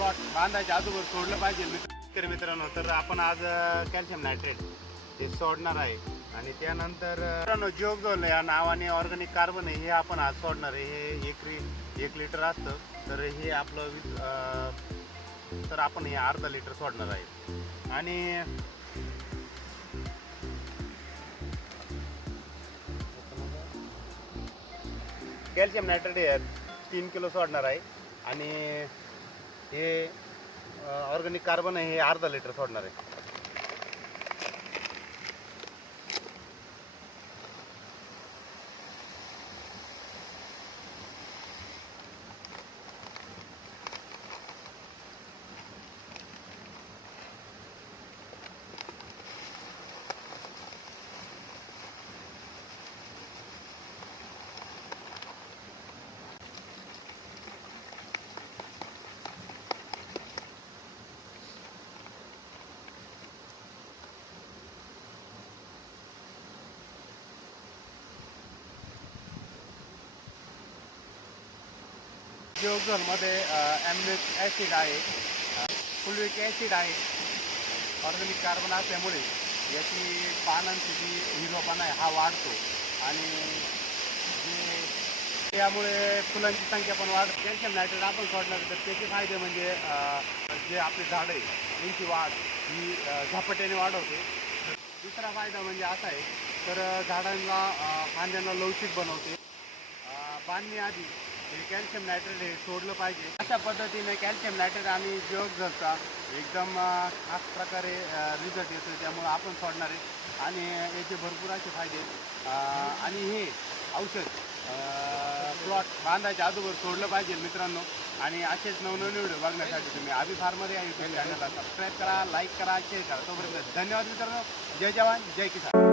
Plot बांधायच्या अगोदर सोडलं पाहिजे मित्र मित्रांनो तर आपण आज कॅल्शियम नायट्रेट हे सोडणार आहे. आणि त्यानंतर मित्रांनो जोगजोल या नावाने ऑर्गॅनिक कार्बन आहे हे आपण आज सोडणार आहे. हे एक रि- एक लिटर असतं. तर हे आपलं तर आपण हे अर्धा लिटर सोडणार आहे. आणि कॅल्शियम नायट्रेट हे तीन किलो सोडणार आहे. आणि हे ऑर्गॅनिक कार्बन आहे हे अर्धा लिटर सोडणार आहे. मध्ये ॲम्लिक ॲसिड आहे फुलविक ॲसिड आहे ऑर्गॅनिक कार्बन असल्यामुळे याची पानांची जी हिरवापणा आहे हा वाढतो. आणि जे त्यामुळे फुलांची संख्या पण वाढ कॅल्शियम नायट्रेट आपण सोडणार तर त्याचे फायदे म्हणजे जे आपले झाडं आहे यांची वाढ ही झपाट्याने वाढवते. दुसरा फायदा म्हणजे असा आहे तर झाडांना फांद्यांना लवचिक बनवते. बांधण्याआधी हे कॅल्शियम नायट्रेट हे सोडलं पाहिजे. अशा पद्धतीने कॅल्शियम नायट्रेट आणि जोग जरचा एकदम खास प्रकारे रिझल्ट येतो त्यामुळं आपण सोडणार आहे. आणि याचे भरपूर असे फायदे आणि हे औषध प्लॉट बांधायच्या अगोदर सोडलं पाहिजे मित्रांनो. आणि असेच नवनवीन व्हिडिओ बघण्यासाठी तुम्ही आधी फार्मर या युट्यूब चॅनलला सबस्क्राईब करा लाईक करा शेअर करा. तोपर्यंत धन्यवाद मित्रांनो. जय जवान जय किसान.